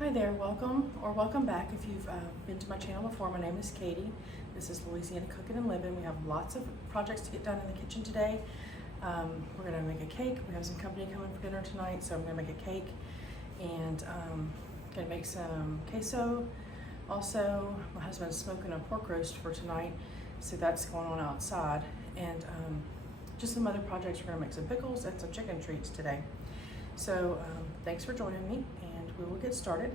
Hi there, welcome or welcome back. If you've been to my channel before, my name is Katie. This is Louisiana Cooking and Living. We have lots of projects to get done in the kitchen today. We're gonna make a cake. We have some company coming for dinner tonight, so I'm gonna make a cake and gonna make some queso. Also, my husband's smoking a pork roast for tonight, so that's going on outside. And just some other projects. We're gonna make some pickles and some chicken treats today. So thanks for joining me, and we will get started.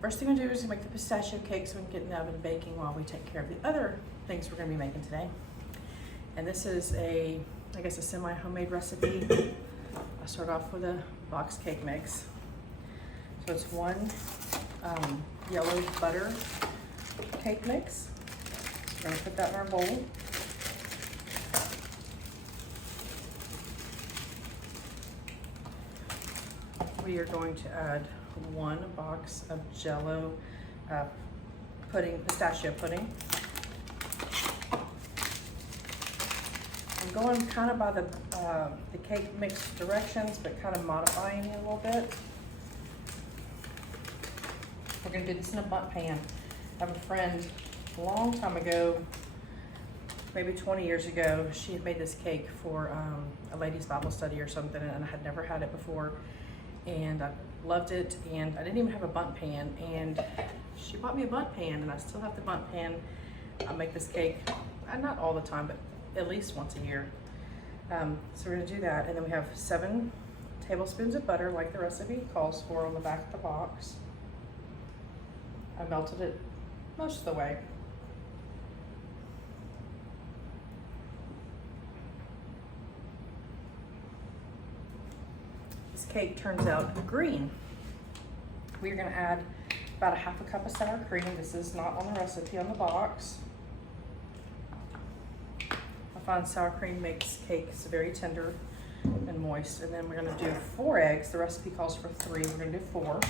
First thing we're gonna do is make the pistachio cake so we can get in the oven baking while we take care of the other things we're gonna be making today. And this is I guess a semi-homemade recipe. I start off with a box cake mix. So it's one yellow butter cake mix. We're gonna put that in our bowl. We are going to add one box of Jello pistachio pudding. I'm going kind of by the cake mix directions, but kind of modifying it a little bit. We're going to do this in a bundt pan. I have a friend a long time ago, maybe 20 years ago, she had made this cake for a ladies' Bible study or something, and I had never had it before. And I loved it, and I didn't even have a bundt pan, and she bought me a bundt pan, and I still have the bundt pan. I make this cake, not all the time, but at least once a year. So we're gonna do that, and then we have 7 tablespoons of butter, like the recipe calls for on the back of the box. I melted it most of the way. Cake turns out green. We're going to add about 1/2 cup of sour cream. This is not on the recipe on the box. I find sour cream makes cakes very tender and moist. And then we're going to do 4 eggs. The recipe calls for 3. We're going to do 4.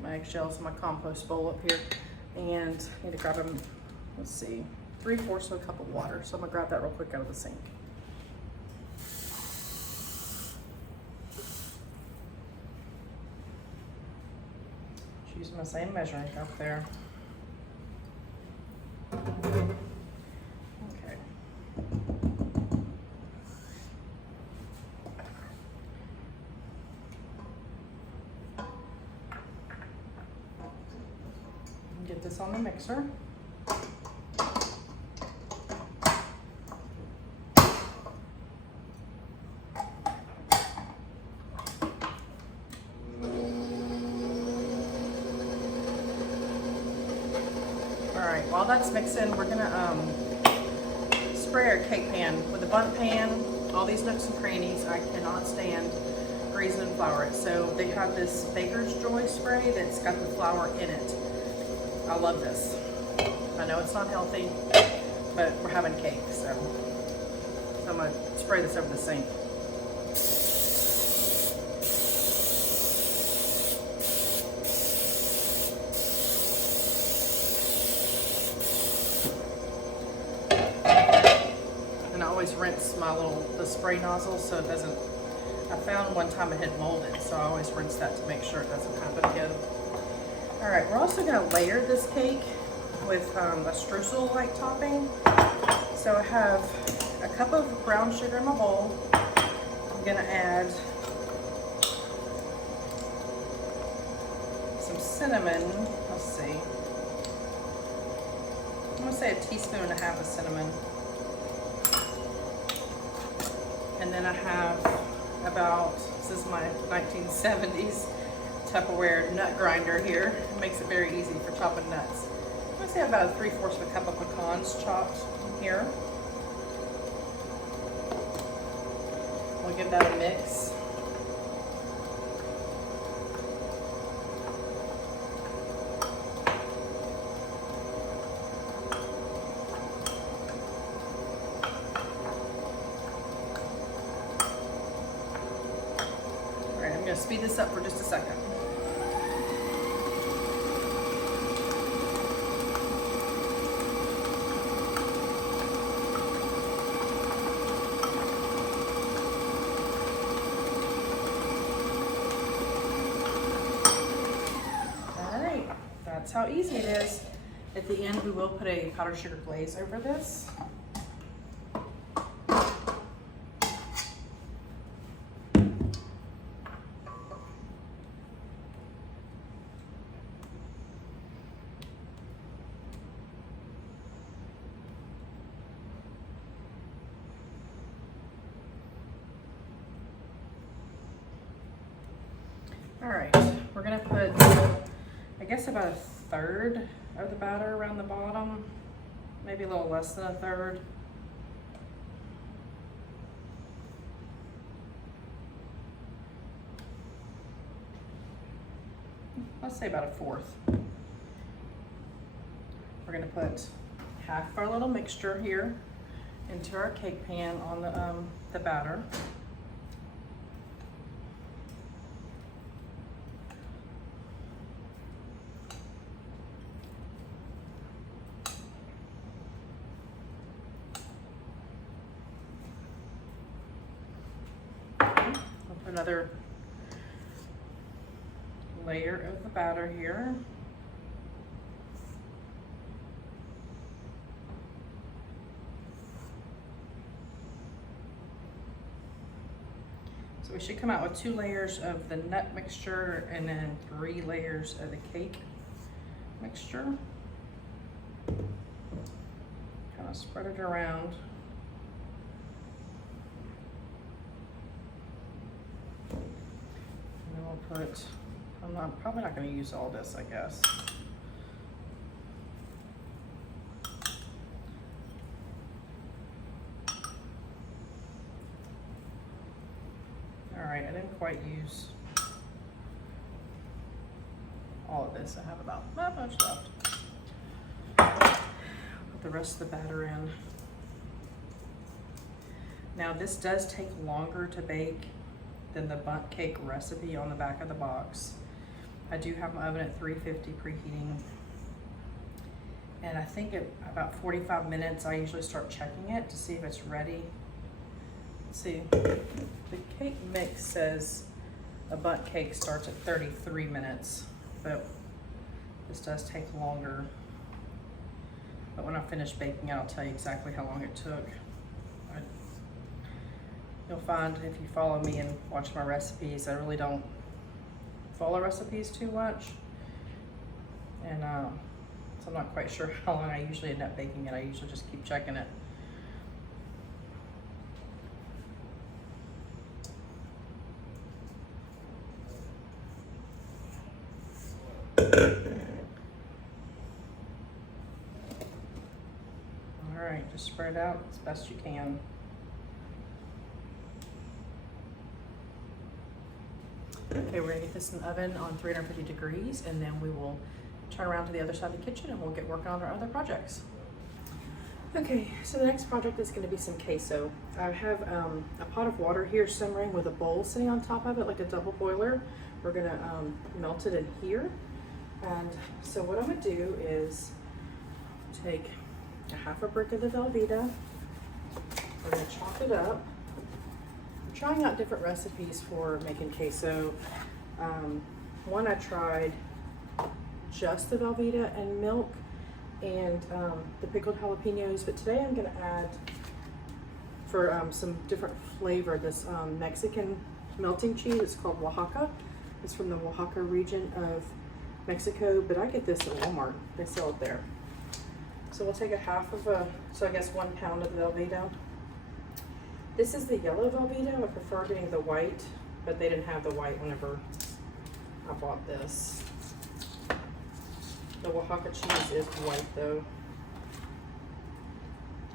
My eggshells in my compost bowl up here, and I need to grab them, let's see, 3/4 of a cup of water. So I'm gonna grab that real quick out of the sink. Just using my same measuring cup there. Okay. Get this on the mixer. All right, while that's mixing, we're gonna spray our cake pan with a bundt pan. All these nooks and crannies, I cannot stand grease and flour it. So they have this Baker's Joy spray that's got the flour in it. I love this. I know it's not healthy, but we're having cake, so I'm gonna spray this over the sink. And I always rinse the spray nozzle so it doesn't, I found one time it had molded, so I always rinse that to make sure it doesn't happen again. All right, we're also gonna layer this cake with a streusel-like topping. So I have a cup of brown sugar in my bowl. I'm gonna add some cinnamon. Let's see. I'm gonna say 1.5 teaspoons of cinnamon. And then I have this is my 1970s Tupperware nut grinder here. It makes it very easy for chopping nuts. I'm gonna say about 3/4 of a cup of pecans chopped here. We'll give that a mix. gonna speed this up for just a second. That's how easy it is. At the end, we will put a powdered sugar glaze over this. All right, we're gonna put, I guess, about a third of the batter around the bottom, maybe a little less than a third. Let's say about a fourth. We're gonna put half of our little mixture here into our cake pan on the batter. Another layer of the batter here. So we should come out with 2 layers of the nut mixture and then 3 layers of the cake mixture. Kind of spread it around. Put, probably not going to use all this, I guess. All right, I didn't quite use all of this. I have about not much left. Put the rest of the batter in. Now this does take longer to bake than the bundt cake recipe on the back of the box. I do have my oven at 350 preheating, and I think at about 45 minutes I usually start checking it to see if it's ready. Let's see, the cake mix says a bundt cake starts at 33 minutes, but this does take longer. But when I finish baking it, I'll tell you exactly how long it took. You'll find if you follow me and watch my recipes, I really don't follow recipes too much. And so I'm not quite sure how long I usually end up baking it. I usually just keep checking it. All right, just spread it out as best you can. Okay, we're gonna get this in the oven on 350 degrees, and then we will turn around to the other side of the kitchen and we'll get working on our other projects. Okay, so the next project is gonna be some queso. I have a pot of water here simmering with a bowl sitting on top of it, like a double boiler. We're gonna melt it in here. And so what I'm gonna do is take a half a brick of the Velveeta. We're gonna chop it up. Trying out different recipes for making queso. One I tried just the Velveeta and milk and the pickled jalapenos, but today I'm gonna add, for some different flavor, this Mexican melting cheese. It's called Oaxaca. It's from the Oaxaca region of Mexico, but I get this at Walmart. They sell it there. So we'll take a half of so I guess 1 pound of the Velveeta. This is the yellow Velveeta. I prefer getting the white, but they didn't have the white whenever I bought this. The Oaxaca cheese is white though.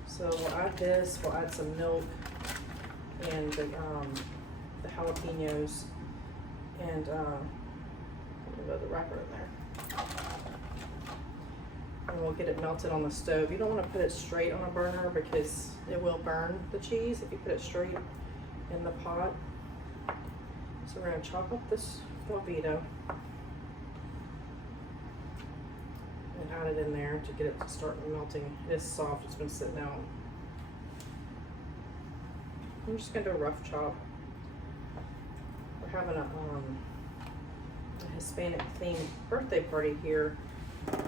So we'll add this, we'll add some milk and the jalapenos, and we'll the wrapper in there. And we'll get it melted on the stove. You don't want to put it straight on a burner because it will burn the cheese if you put it straight in the pot. So we're gonna chop up this Velveeta and add it in there to get it to start melting. It is soft, it's been sitting out. I'm just gonna do a rough chop. We're having a Hispanic themed birthday party here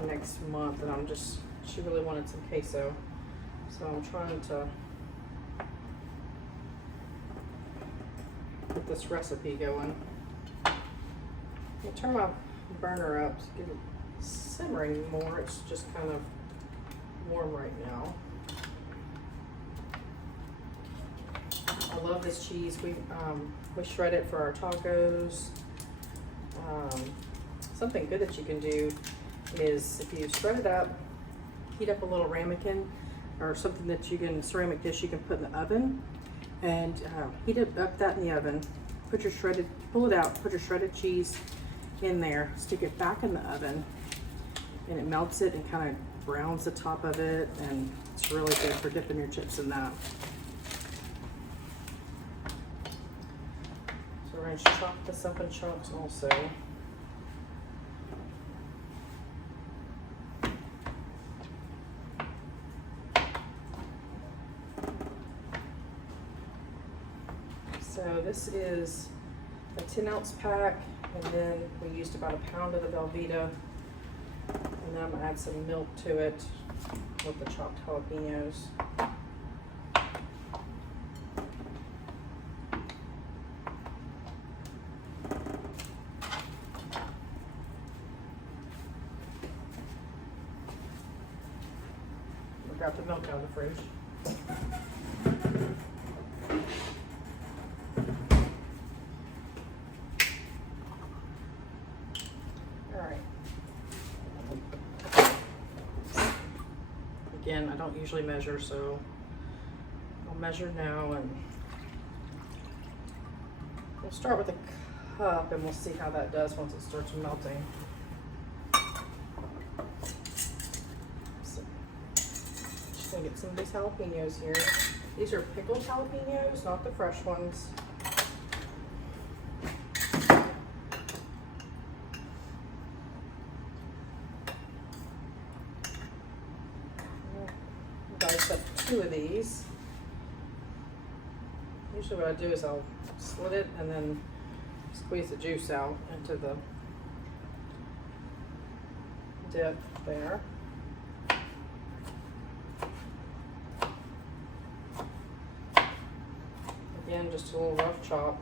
next month, and she really wanted some queso, so I'm trying to get this recipe going. I'll turn my burner up to get it simmering more. It's just kind of warm right now. I love this cheese. We shred it for our tacos. Something good that you can do is if you shred it up, heat up a little ramekin or something that you can, ceramic dish you can put in the oven, and heat up that in the oven. Pull it out, put your shredded cheese in there, stick it back in the oven, and it melts it and kind of browns the top of it, and it's really good for dipping your chips in that. So we're going to chop this up in chunks also. So this is a 10-ounce pack, and then we used about a pound of the Velveeta, and then I'm gonna add some milk to it with the chopped jalapenos. We got the milk out of the fridge. Again, I don't usually measure, so I'll measure now, and we'll start with a cup and we'll see how that does once it starts melting. So, just gonna get some of these jalapenos here. These are pickled jalapenos, not the fresh ones. Dice up 2 of these. Usually what I do is I'll slit it and then squeeze the juice out into the dip there. Again, just a little rough chop.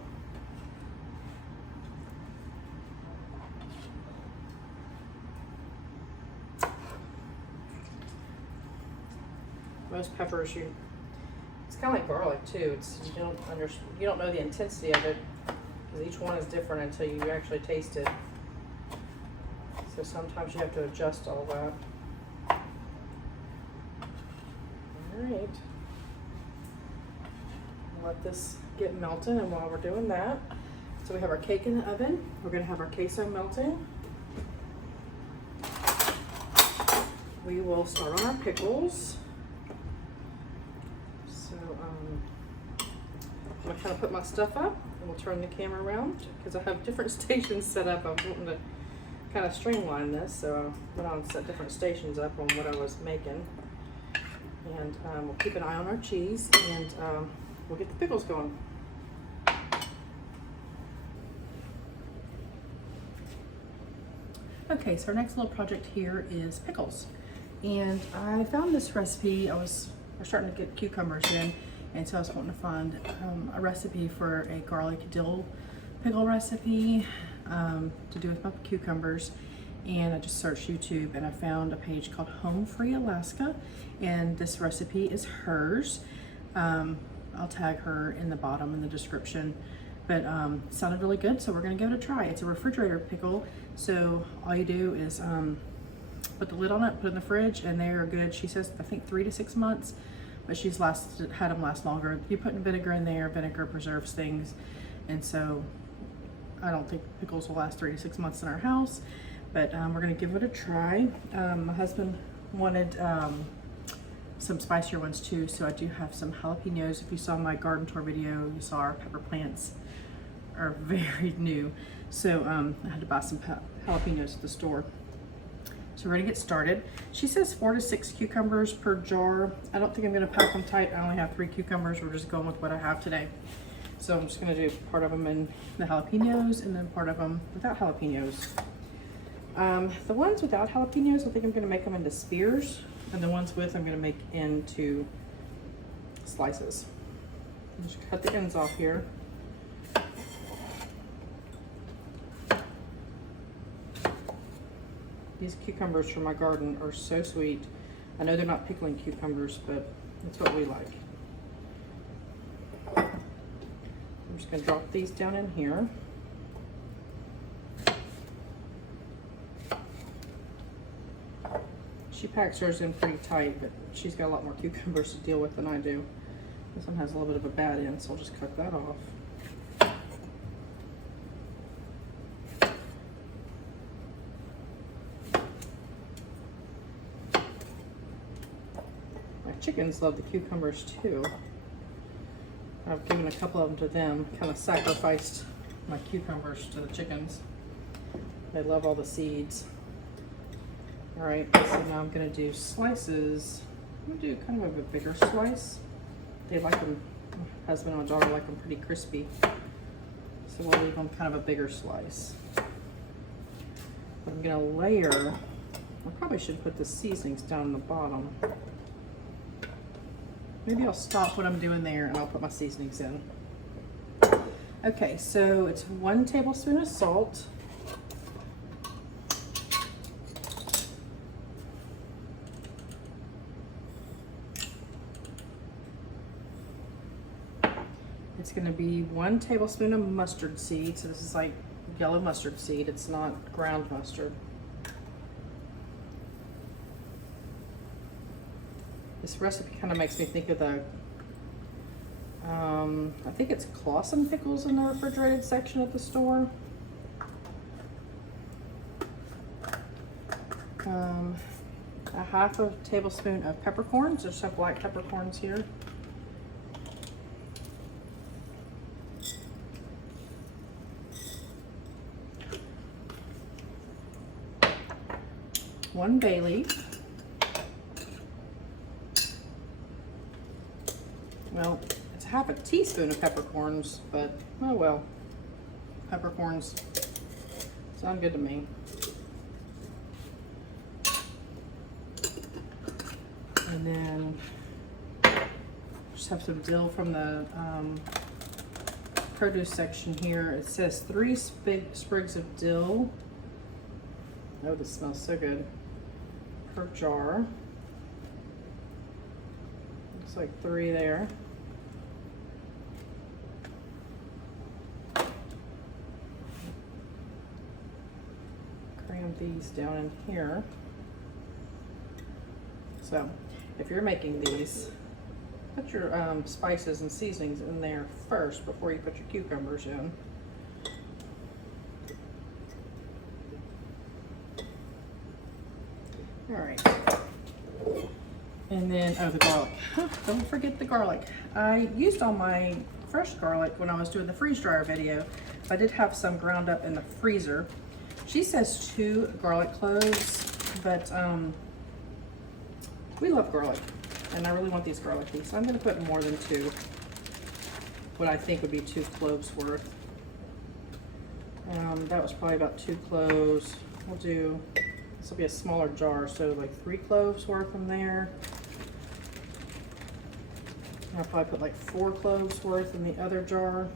Most peppers, it's kind of like garlic too. You don't know the intensity of it because each one is different until you actually taste it. So sometimes you have to adjust all that. All right, let this get melting, and while we're doing that, so we have our cake in the oven. We're going to have our queso melting. We will start on our pickles. I'm gonna kind of put my stuff up, and we'll turn the camera around because I have different stations set up. I'm wanting to kind of streamline this, so I went on and set different stations up on what I was making. And we'll keep an eye on our cheese, and we'll get the pickles going. Okay, so our next little project here is pickles. And I found this recipe. I was starting to get cucumbers in, and so I was wanting to find a recipe for a garlic dill pickle recipe to do with my cucumbers. And I just searched YouTube, and I found a page called Home Free Alaska, and this recipe is hers. I'll tag her in the bottom in the description, but it sounded really good, so we're gonna give it a try. It's a refrigerator pickle, so all you do is put the lid on it, put it in the fridge, and they are good. She says, I think 3 to 6 months, but she's had them last longer. You put vinegar in there, vinegar preserves things, and so I don't think pickles will last 3 to 6 months in our house, but we're gonna give it a try. My husband wanted some spicier ones too, so I do have some jalapenos. If you saw my garden tour video, you saw our pepper plants are very new. So I had to buy some jalapenos at the store. So we're gonna get started. She says 4 to 6 cucumbers per jar. I don't think I'm gonna pack them tight. I only have 3 cucumbers. We're just going with what I have today. So I'm just gonna do part of them in the jalapenos and then part of them without jalapenos. The ones without jalapenos, I think I'm gonna make them into spears, and the ones with I'm gonna make into slices. Just cut the ends off here. These cucumbers from my garden are so sweet. I know they're not pickling cucumbers, but that's what we like. I'm just gonna drop these down in here. She packs hers in pretty tight, but she's got a lot more cucumbers to deal with than I do. This one has a little bit of a bad end, so I'll just cut that off. My chickens love the cucumbers too. I've given a couple of them to them, kind of sacrificed my cucumbers to the chickens. They love all the seeds. All right, so now I'm gonna do slices. I'm gonna do kind of a bigger slice. They like them, my husband and my daughter like them pretty crispy. So we'll leave them kind of a bigger slice. I'm gonna layer, I probably should put the seasonings down the bottom. Maybe I'll stop what I'm doing there and I'll put my seasonings in. Okay, so it's 1 tablespoon of salt. It's going to be 1 tablespoon of mustard seed. So this is like yellow mustard seed. It's not ground mustard. This recipe kind of makes me think of the, I think it's Clausen pickles in the refrigerated section at the store. A half a tablespoon of peppercorns. There's some black peppercorns here. One bay leaf. Well, it's half a teaspoon of peppercorns, but oh well. Peppercorns sound good to me. And then just have some dill from the produce section here. It says 3 sprigs of dill. Oh, this smells so good. Per jar. Looks like 3 there. Cram these down in here. So, if you're making these, put your spices and seasonings in there first before you put your cucumbers in. All right. And then, oh, the garlic. Don't forget the garlic. I used all my fresh garlic when I was doing the freeze dryer video. I did have some ground up in the freezer. She says 2 garlic cloves, but we love garlic, and I really want these garlicky, so I'm going to put more than 2. What I think would be 2 cloves worth. That was probably about 2 cloves. We'll do, this will be a smaller jar, so like 3 cloves worth in there. I'll probably put like 4 cloves worth in the other jar.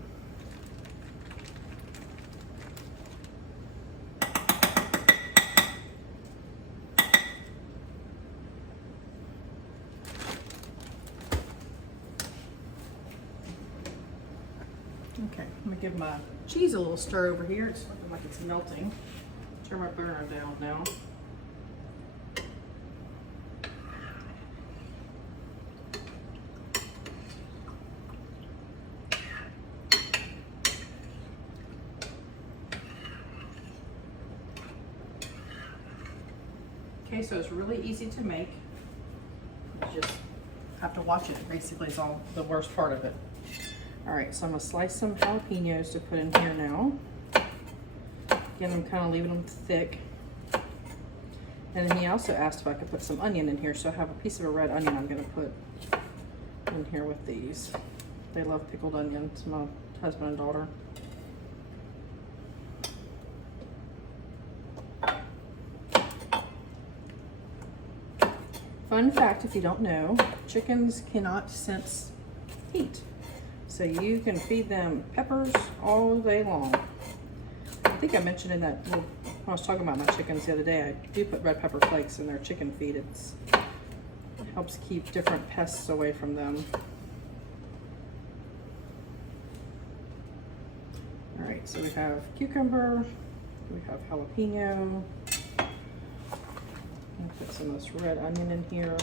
Okay, I'm gonna give my cheese a little stir over here. It's looking like it's melting. Turn my burner down now. Queso is really easy to make. You just have to watch it, basically, is all the worst part of it. All right, so I'm gonna slice some jalapenos to put in here now. Again, I'm kind of leaving them thick. And then he also asked if I could put some onion in here, so I have a piece of a red onion I'm gonna put in here with these. They love pickled onions, my husband and daughter. Fun fact, if you don't know, chickens cannot sense heat. So you can feed them peppers all day long. I think I mentioned in that, when I was talking about my chickens the other day, I do put red pepper flakes in their chicken feed. It helps keep different pests away from them. All right, so we have cucumber, we have jalapeno. I'll put some of this red onion in here.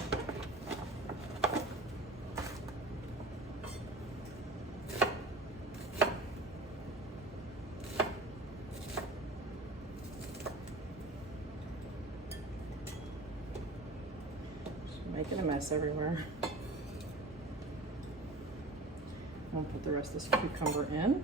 Just making a mess everywhere. I'll put the rest of this cucumber in.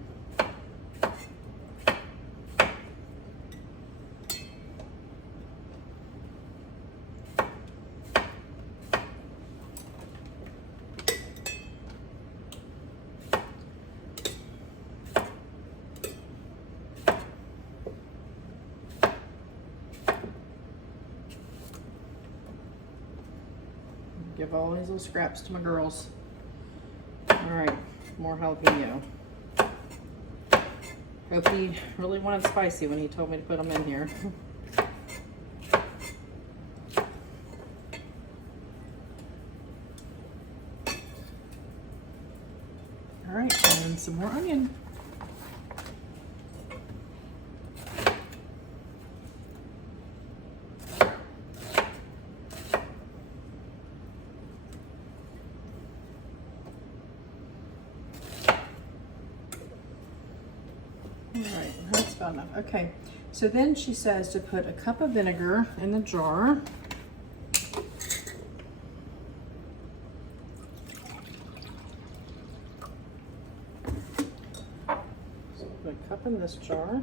Give all these little scraps to my girls. All right, more jalapeno. Hope he really wanted spicy when he told me to put them in here. All right, and some more onion. Alright, that's about enough. Okay, so then she says to put a cup of vinegar in the jar. So put a cup in this jar.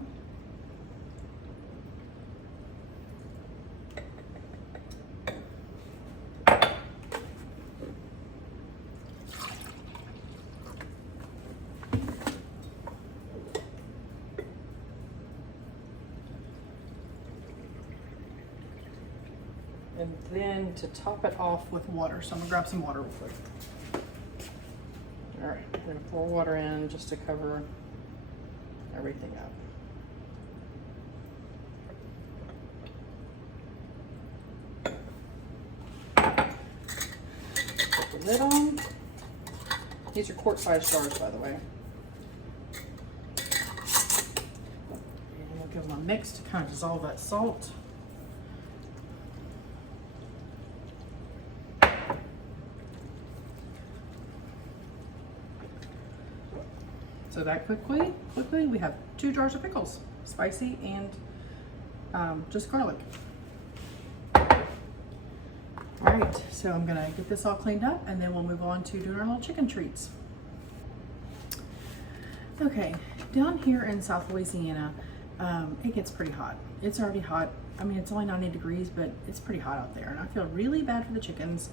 And then to top it off with water. So I'm gonna grab some water real quick. All right, we're gonna pour water in just to cover everything up. Put the lid on. These are quart-sized jars, by the way. And we'll give them a mix to kind of dissolve that salt. So that quickly we have 2 jars of pickles, spicy and just garlic. All right, so I'm gonna get this all cleaned up and then we'll move on to doing our little chicken treats. Okay, down here in South Louisiana, it gets pretty hot. It's already hot. I mean, it's only 90 degrees, but it's pretty hot out there and I feel really bad for the chickens.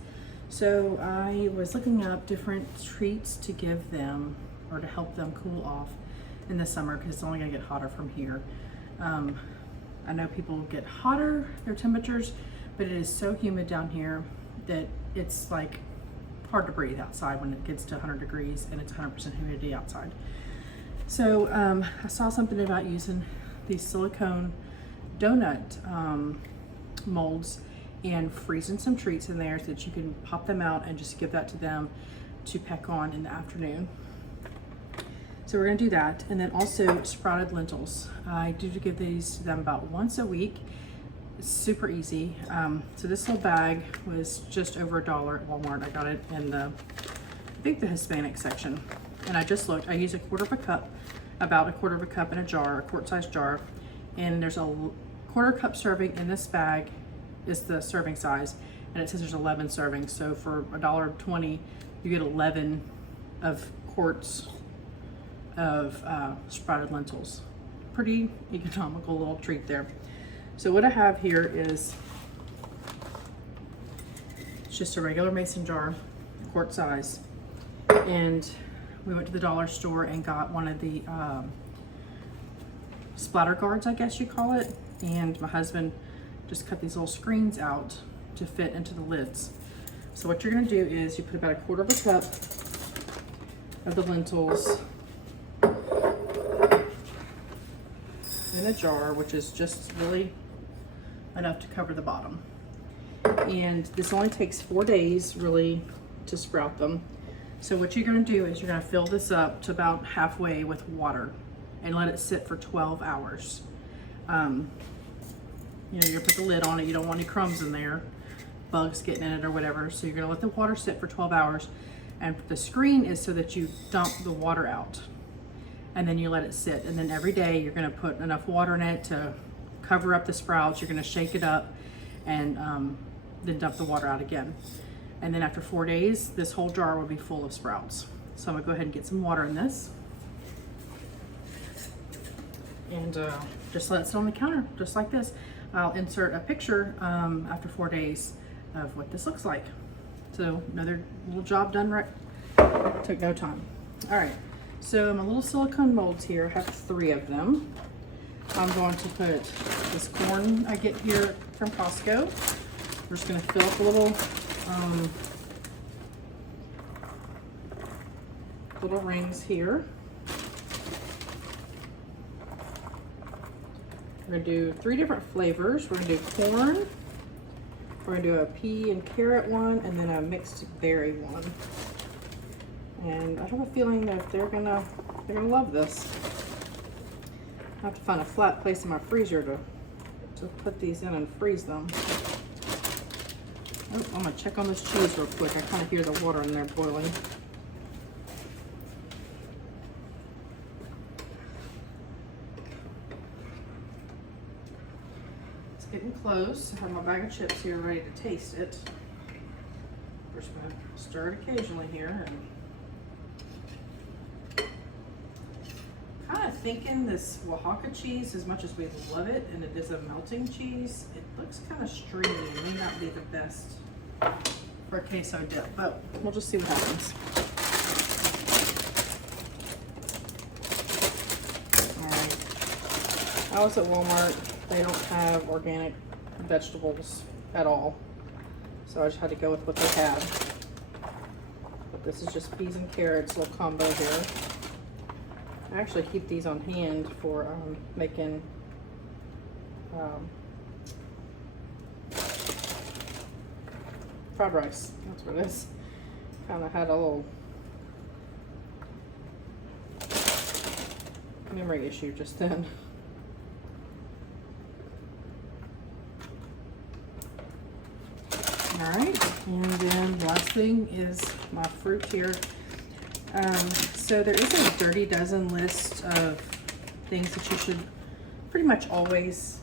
So I was looking up different treats to give them or to help them cool off in the summer because it's only gonna get hotter from here. I know people get hotter, their temperatures, but it is so humid down here that it's like hard to breathe outside when it gets to 100 degrees and it's 100% humidity outside. So I saw something about using these silicone donut molds and freezing some treats in there so that you can pop them out and just give that to them to peck on in the afternoon. So we're gonna do that. And then also sprouted lentils. I do give these to them about once a week. It's super easy. So this little bag was just over $1 at Walmart. I got it in the, I think the Hispanic section. And I just looked, I use a quarter of a cup, about a quarter of a cup in a jar, a quart-sized jar. And there's a quarter cup serving in this bag is the serving size. And it says there's 11 servings. So for $1.20, you get 11 of quarts of sprouted lentils. Pretty economical little treat there. So what I have here is just a regular mason jar, quart size. And we went to the dollar store and got one of the splatter guards, I guess you call it. And my husband just cut these little screens out to fit into the lids. So what you're gonna do is you put about 1/4 of a cup of the lentils in a jar, which is just really enough to cover the bottom. And this only takes 4 days really to sprout them. So what you're gonna do is you're gonna fill this up to about halfway with water and let it sit for 12 hours. You know, you're gonna put the lid on it, you don't want any crumbs in there, bugs getting in it or whatever. So you're gonna let the water sit for 12 hours. And the screen is so that you dump the water out and then you let it sit. And then every day you're gonna put enough water in it to cover up the sprouts. You're gonna shake it up and then dump the water out again. And then after 4 days, this whole jar will be full of sprouts. So I'm gonna go ahead and get some water in this. And just let it sit on the counter, just like this. I'll insert a picture after 4 days of what this looks like. So another little job done right, took no time. All right, so my little silicone molds here, I have 3 of them. I'm going to put this corn I get here from Costco. We're just gonna fill up a little rings here. We're gonna do 3 different flavors. We're gonna do corn, we're gonna do a pea and carrot one, and then a mixed berry one. And I have a feeling that they're gonna love this. I have to find a flat place in my freezer to put these in and freeze them. Oh, I'm gonna check on this cheese real quick. I kind of hear the water in there boiling. Getting close. I have my bag of chips here ready to taste it. We're just going to stir it occasionally here. And kind of thinking this Oaxaca cheese, as much as we love it, and it is a melting cheese, it looks kind of stringy. It may not be the best for a queso dip, but we'll just see what happens. All right. I was at Walmart. They don't have organic vegetables at all, so I just had to go with what they have. But this is just peas and carrots, little combo here. I actually keep these on hand for making fried rice. That's what it is. Kind of had a little memory issue just then. All right, and then the last thing is my fruit here. So there is a Dirty Dozen list of things that you should pretty much always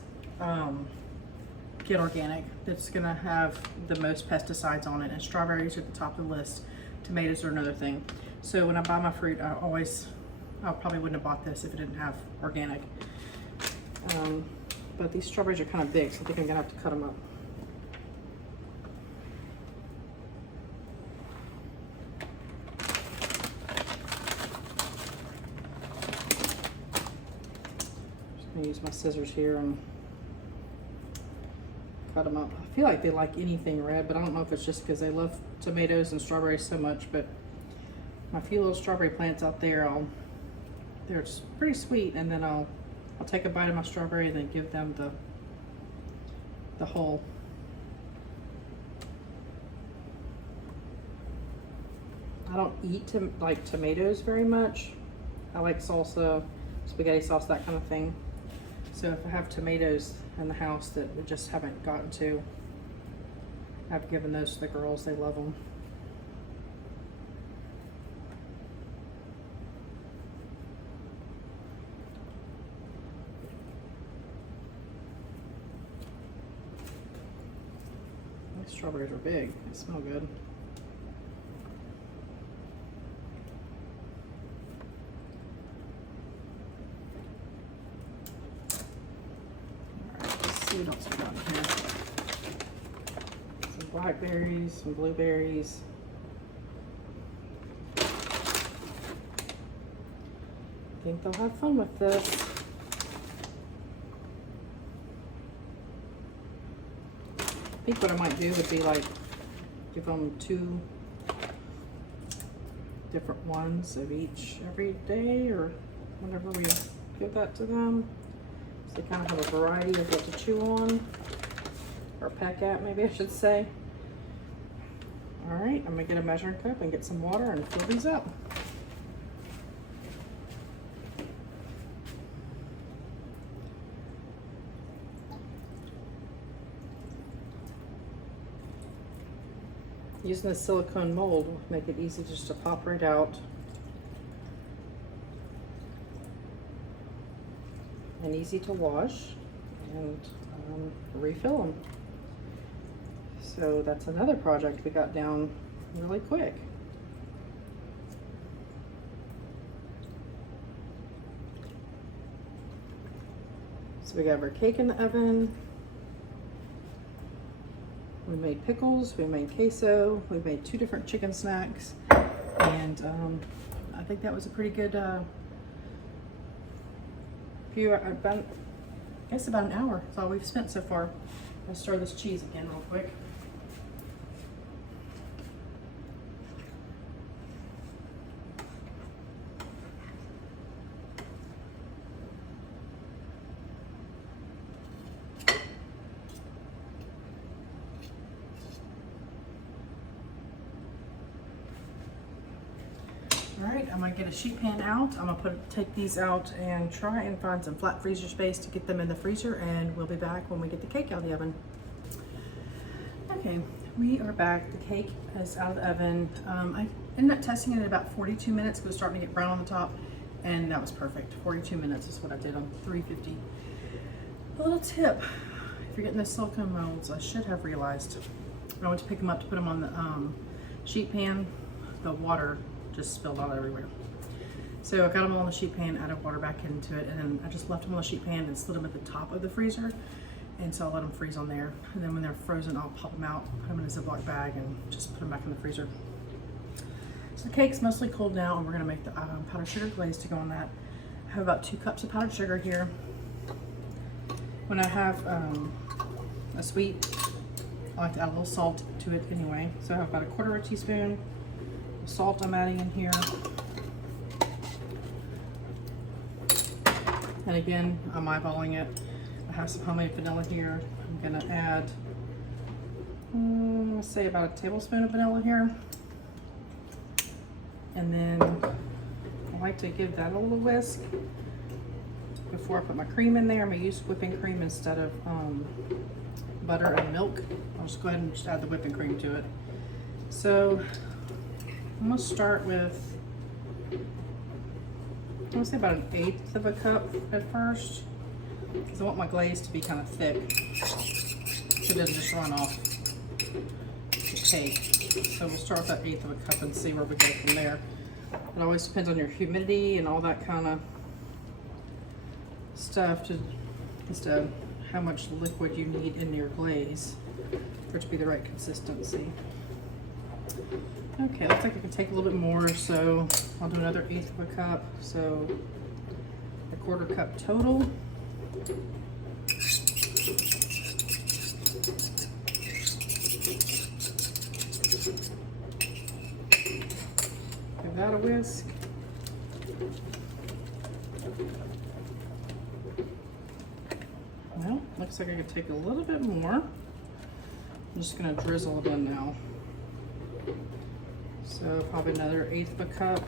get organic. That's gonna have the most pesticides on it, and strawberries are at the top of the list. Tomatoes are another thing. So when I buy my fruit, I probably wouldn't have bought this if it didn't have organic. But these strawberries are kind of big, so I think I'm gonna have to cut them up. Use my scissors here and cut them up. I feel like they like anything red, but I don't know if it's just because they love tomatoes and strawberries so much. But my few little strawberry plants out there, they're pretty sweet, and then I'll take a bite of my strawberry and then give them the whole. I don't eat like tomatoes very much. I like salsa, spaghetti sauce, that kind of thing. So if I have tomatoes in the house that we just haven't gotten to, I've given those to the girls. They love them. These strawberries are big. They smell good. see what else we got in here. Some blackberries, some blueberries. I think they'll have fun with this. I think what I might do would be like give them 2 different ones of each every day or whenever we give that to them. So they kind of have a variety of what to chew on or peck at, maybe I should say. All right, I'm gonna get a measuring cup and get some water and fill these up. Using the silicone mold will make it easy just to pop right out. And easy to wash and refill them. So that's another project we got down really quick. So we got our cake in the oven. We made pickles, we made queso, we made 2 different chicken snacks, and I think that was a pretty good I guess about an hour. That's all we've spent so far. Let's stir this cheese again real quick. All right, I'm gonna get a sheet pan out. I'm gonna take these out and try and find some flat freezer space to get them in the freezer, and we'll be back when we get the cake out of the oven. Okay, we are back. The cake is out of the oven. I ended up testing it at about 42 minutes. It was starting to get brown on the top, and that was perfect. 42 minutes is what I did on 350. A little tip, if you're getting the silicone molds, I should have realized when I went to pick them up to put them on the sheet pan, the water just spilled out everywhere. So I got them all in the sheet pan, added water back into it, and then I just left them on the sheet pan and slid them at the top of the freezer. And so I'll let them freeze on there. And then when they're frozen, I'll pop them out, put them in a Ziploc bag, and just put them back in the freezer. So the cake's mostly cooled now, and we're gonna make the powdered sugar glaze to go on that. I have about 2 cups of powdered sugar here. When I have a sweet, I like to add a little salt to it anyway. So I have about 1/4 teaspoon of salt I'm adding in here. And again, I'm eyeballing it. I have some homemade vanilla here. I'm gonna add, let's say about 1 tablespoon of vanilla here. And then I like to give that a little whisk before I put my cream in there. I'm gonna use whipping cream instead of butter and milk. I'll just go ahead and just add the whipping cream to it. So I'm gonna start with, I'm gonna say about 1/8 of a cup at first, because I want my glaze to be kind of thick so it doesn't just run off the cake. So we'll start with that 1/8 of a cup and see where we go from there. It always depends on your humidity and all that kind of stuff as to how much liquid you need in your glaze for it to be the right consistency. Okay, looks like I can take a little bit more, so I'll do another 1/8 of a cup, so 1/4 cup total. Give that a whisk. Well, looks like I could take a little bit more. I'm just gonna drizzle it in now. So probably another 1/8 of a cup.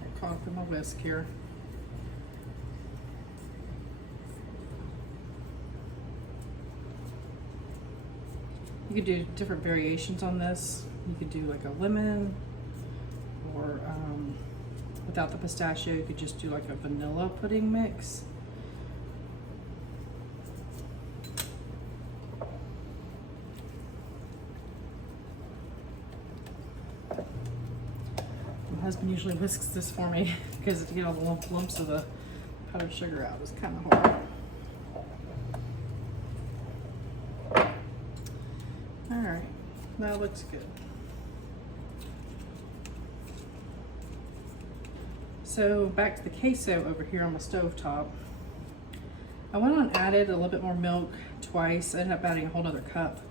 I caught up in my whisk here. You could do different variations on this. You could do like a lemon or without the pistachio, you could just do like a vanilla pudding mix. My husband usually whisks this for me because to get all the lumps of the powdered sugar out is kind of hard. All right, that looks good. So back to the queso over here on the stove top. I went on and added a little bit more milk twice. I ended up adding a whole other cup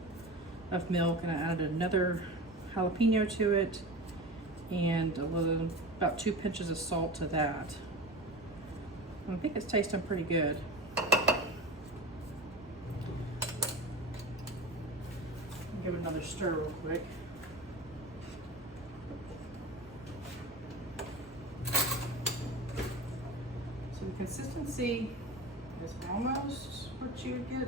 of milk, and I added another jalapeno to it and about 2 pinches of salt to that. I think it's tasting pretty good. Give it another stir real quick. So the consistency is almost what you would get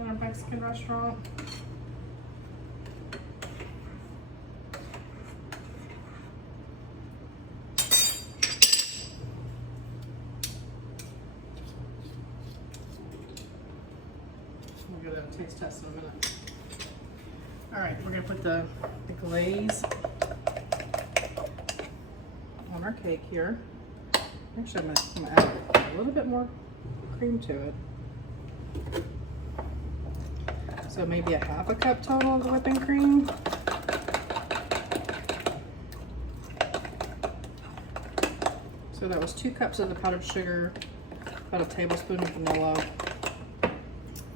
in a Mexican restaurant. We'll give that a taste test in a minute. All right, we're gonna put the glaze on our cake here. Actually, I'm gonna add a little bit more cream to it. So maybe a half a cup total of the whipping cream. So that was 2 cups of the powdered sugar, about a tablespoon of vanilla,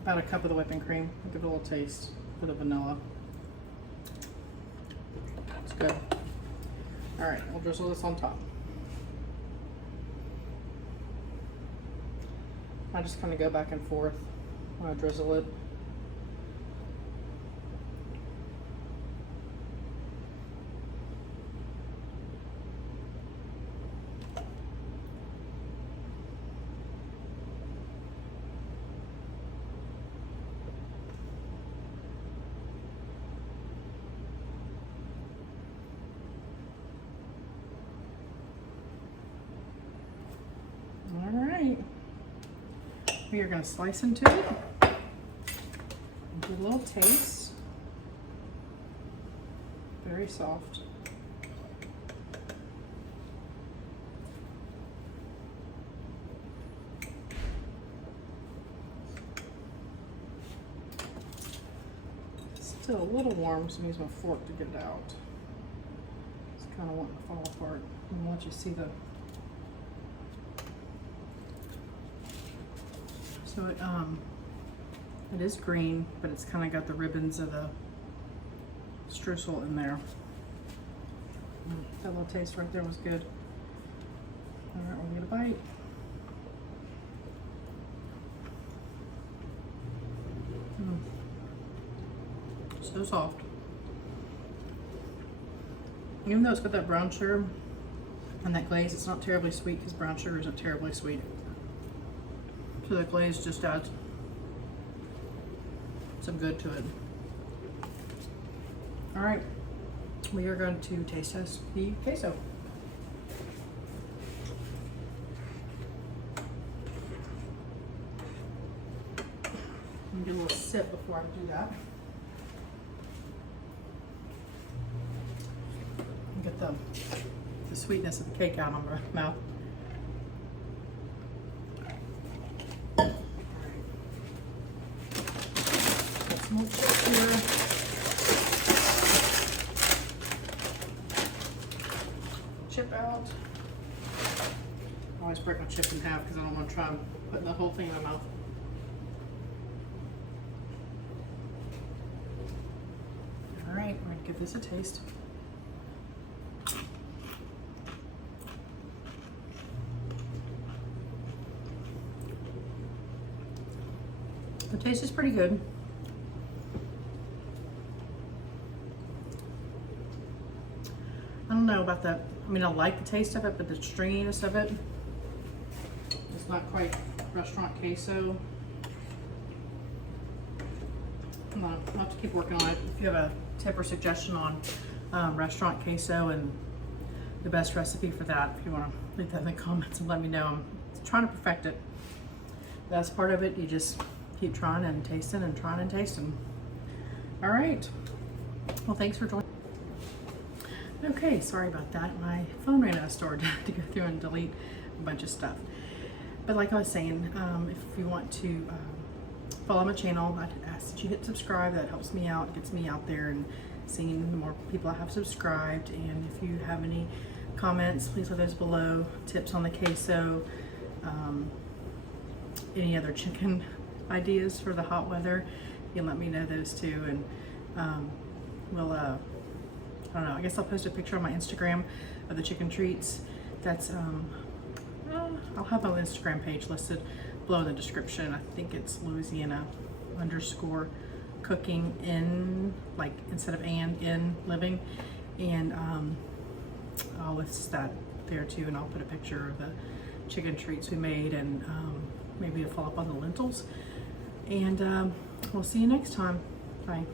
about a cup of the whipping cream. I'll give it a little taste for the vanilla. It's good. All right, we'll drizzle this on top. I just kind of go back and forth when I drizzle it. All right. We are going to slice into it and give a little taste. Very soft. It's still a little warm, so I'm using my fork to get it out. It's kind of wanting to fall apart. I'm going to let you see the. So it is green, but it's kind of got the ribbons of the streusel in there. That little taste right there was good. All right, we'll get a bite. So soft. Even though it's got that brown sugar and that glaze, it's not terribly sweet because brown sugar isn't terribly sweet. So the glaze just adds some good to it. All right, we are going to taste test the queso. I'm gonna get a little sip before I do that. And get the sweetness of the cake out of my mouth. More chip here. Chip out. I always break my chip in half because I don't want to try putting the whole thing in my mouth. All right, we're going to give this a taste. The taste is pretty good. I don't know about that. I mean, I like the taste of it, but the stringiness of it, it's not quite restaurant queso. I'll have to keep working on it. If you have a tip or suggestion on restaurant queso and the best recipe for that. If you want to leave that in the comments and let me know. I'm trying to perfect it. That's part of it. You just keep trying and tasting and trying and tasting. All right. Well, thanks for joining. Okay, sorry about that. My phone ran out of storage. I had to go through and delete a bunch of stuff. But like I was saying, if you want to follow my channel, I'd ask that you hit subscribe. That helps me out, gets me out there and seeing the more people I have subscribed. And if you have any comments, please leave those below. Tips on the queso, any other chicken ideas for the hot weather, you can let me know those too. And we'll, I don't know, I guess I'll post a picture on my Instagram of the chicken treats. That's, I'll have my Instagram page listed below in the description. I think it's Louisiana_cooking in, like instead of and, in living. And I'll list that there too, and I'll put a picture of the chicken treats we made, and maybe to follow up on the lentils. And we'll see you next time. Bye.